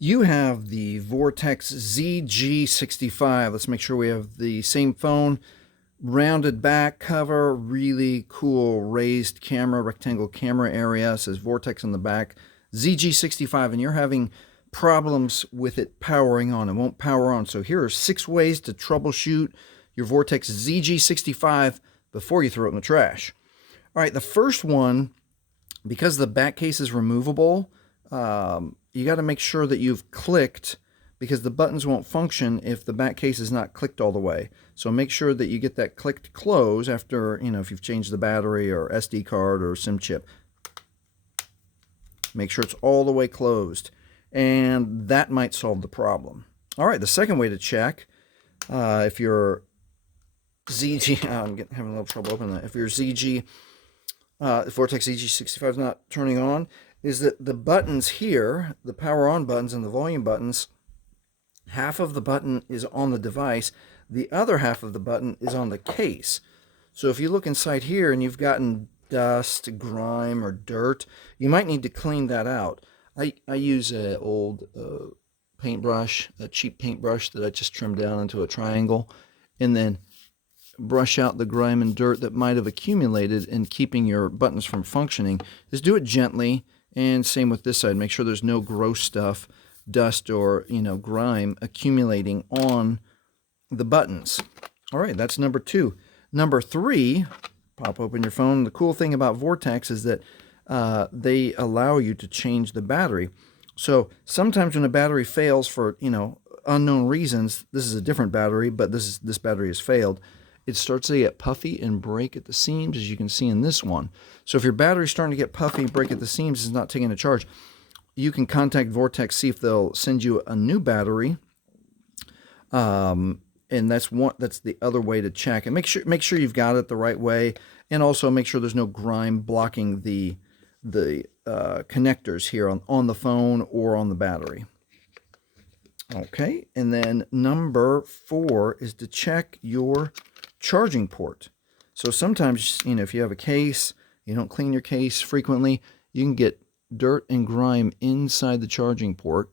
You have the Vortex ZG65. Let's make sure we have the same phone. Rounded back cover, really cool raised camera, rectangle camera area. It says Vortex on the back. ZG65, and you're having problems with it powering on. It won't power on. So here are 6 ways to troubleshoot your Vortex ZG65 before you throw it in the trash. All right, the first one, because the back case is removable, you got to make sure that you've clicked, because the buttons won't function if the back case is not clicked all the way. So make sure that you get that clicked close after, if you've changed the battery or SD card or SIM chip. Make sure it's all the way closed, and that might solve the problem. All right, the second way to check, if your ZG, I'm having a little trouble opening that. If your Vortex ZG65 is not turning on, is that the buttons here, the power on buttons and the volume buttons, half of the button is on the device, the other half of the button is on the case. So if you look inside here and you've gotten dust, grime, or dirt, you might need to clean that out. I use an old paintbrush, a cheap paintbrush that I just trimmed down into a triangle, and then brush out the grime and dirt that might have accumulated in keeping your buttons from functioning. Just do it gently, and same with this side. Make sure there's no gross stuff, dust or grime accumulating on the buttons. All right, that's number 2. Number 3, pop open your phone. The cool thing about Vortex is that they allow you to change the battery. So sometimes when a battery fails for unknown reasons, this is a different battery, but this battery has failed, it starts to get puffy and break at the seams, as you can see in this one. So if your battery's starting to get puffy, break at the seams, it's not taking a charge, you can contact Vortex, see if they'll send you a new battery. And that's the other way to check. And make sure you've got it the right way, and also make sure there's no grime blocking the connectors here on the phone or on the battery. Okay, and then number 4 is to check your charging port. So sometimes, if you have a case, you don't clean your case frequently, you can get dirt and grime inside the charging port.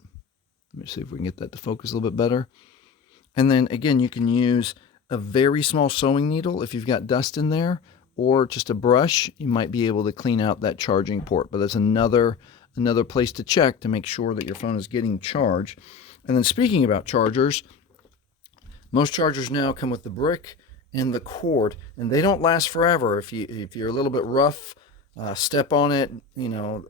Let me see if we can get that to focus a little bit better. And then again, you can use a very small sewing needle if you've got dust in there, or just a brush. You might be able to clean out that charging port. But that's another place to check to make sure that your phone is getting charged. And then speaking about chargers, most chargers now come with the brick and the cord, and they don't last forever. If you're a little bit rough, step on it, a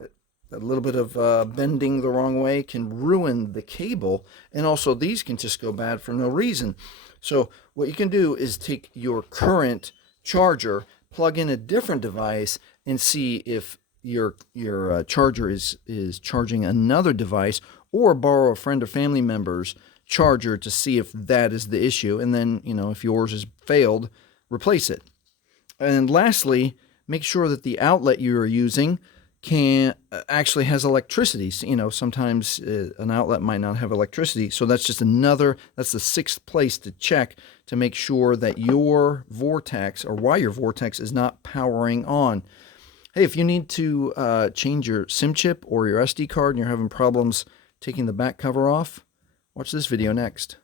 little bit of bending the wrong way can ruin the cable, and also these can just go bad for no reason. So what you can do is take your current charger, plug in a different device, and see if your charger is charging another device, or borrow a friend or family member's charger to see if that is the issue, and then if yours has failed, replace it. And lastly, make sure that the outlet you are using actually has electricity. Sometimes an outlet might not have electricity, so that's the 6th place to check to make sure that your Vortex, or why your Vortex is not powering on. Hey, if you need to change your SIM chip or your SD card and you're having problems taking the back cover off, watch this video next.